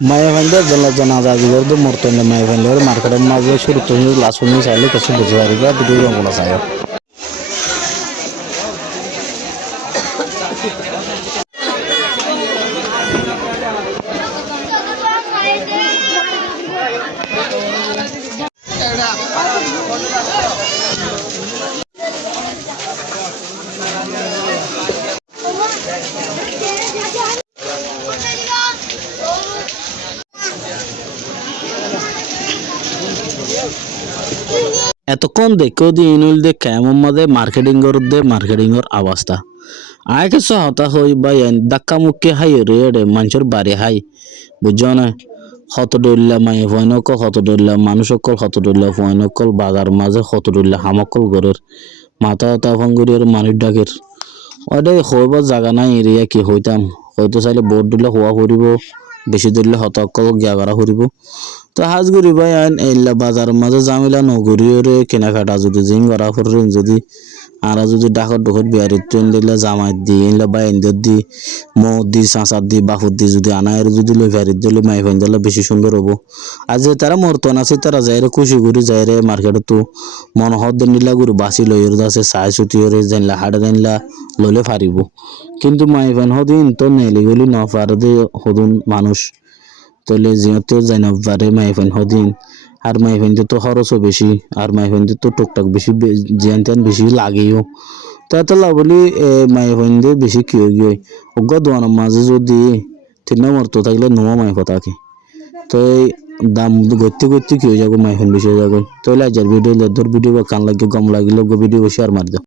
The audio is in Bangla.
মাইফাইন্ডে জানাজা দিগর মরতনে মাইফাইন্ডের মার্কেটের মাঝে শুরু তো লাস্ট পর্যন্ত চাইলে কিছু বুঝতে পারিবা ভিডিও রঙনা চাই এতক্ষণ দেখো দি ইনুল দে কেমন মাদে মার্কেটিংর অবস্থা আয় কে হতা হই বা ধাক্কা মুক্কি হাই রে মানুষের বাড়ি হাই বুঝছো না হত ডল্লা মাই ফয়নকল হত ডল্লা মানুষকল হত ডল্লা ফয়নকল বাজার মাঝে হত ডল্লা হামকল গরের মাথা তা ফঙ্গুরিয়ার মানুষ ডাকের ওটাই হইবার জায়গা নাই এরিয়া কি হইতাম হয়তো চাইলে বোর্ড দিলে হওয়া ফুরিব বেশি দিলে হতকল গিয়াগারা ফুরিব তো হাজ গুড়ি ভাই আইন এল্লা বাজার মাঝে জামিলা নগরীয়রে কেনাকাটা যদি জিং করা ফুরেন যদি আর যদি ডাকর ডকর বিয়ারি ট্রেন দিলে জামাই দি এল্লা বা এন্দর দি মৌ দি চাঁচার দি বাফুর দি যদি আনায়ের যদি লই ফেরি দিলে মাই ফাইন দিলে বেশি সুন্দর হবো আর যে তারা মর্তন আছে তারা যাইরে খুশি করে যাইরে মার্কেটে তো মন হদ নিলা গুরু বাসি লইর আছে চাই চুটিয়রে জানলা হাড়ে জানলা লইলে ফারিব কিন্তু মাই ফাইন হদিন তো নেলি গলি ন পারে দে হদুন মানুষ তলে যেহেতু জানা পারে মাইফাইন হদিন আর মাইফাইন তো খরচও বেশি আর মাইফাইন তো টুকটাক বেশি জিয়ান তিয়ান বেশি লাগেও তো এত লাভলি মাইফাইন দিয়ে বেশি কি হয়ে গিয়ে অজ্ঞ দোয়ানোর মাঝে যদি তিন মরতো থাকলে নোয়া মাইফা থাকে তো এই দাম গতি গতি কি হয়ে যাবো মাইফাইন বেশি হয়ে যাবে তো লাইজার ভিডিও লেদর ভিডিও বা কান লাগে গম লাগিলে ভিডিও বেশি আর মার দাও।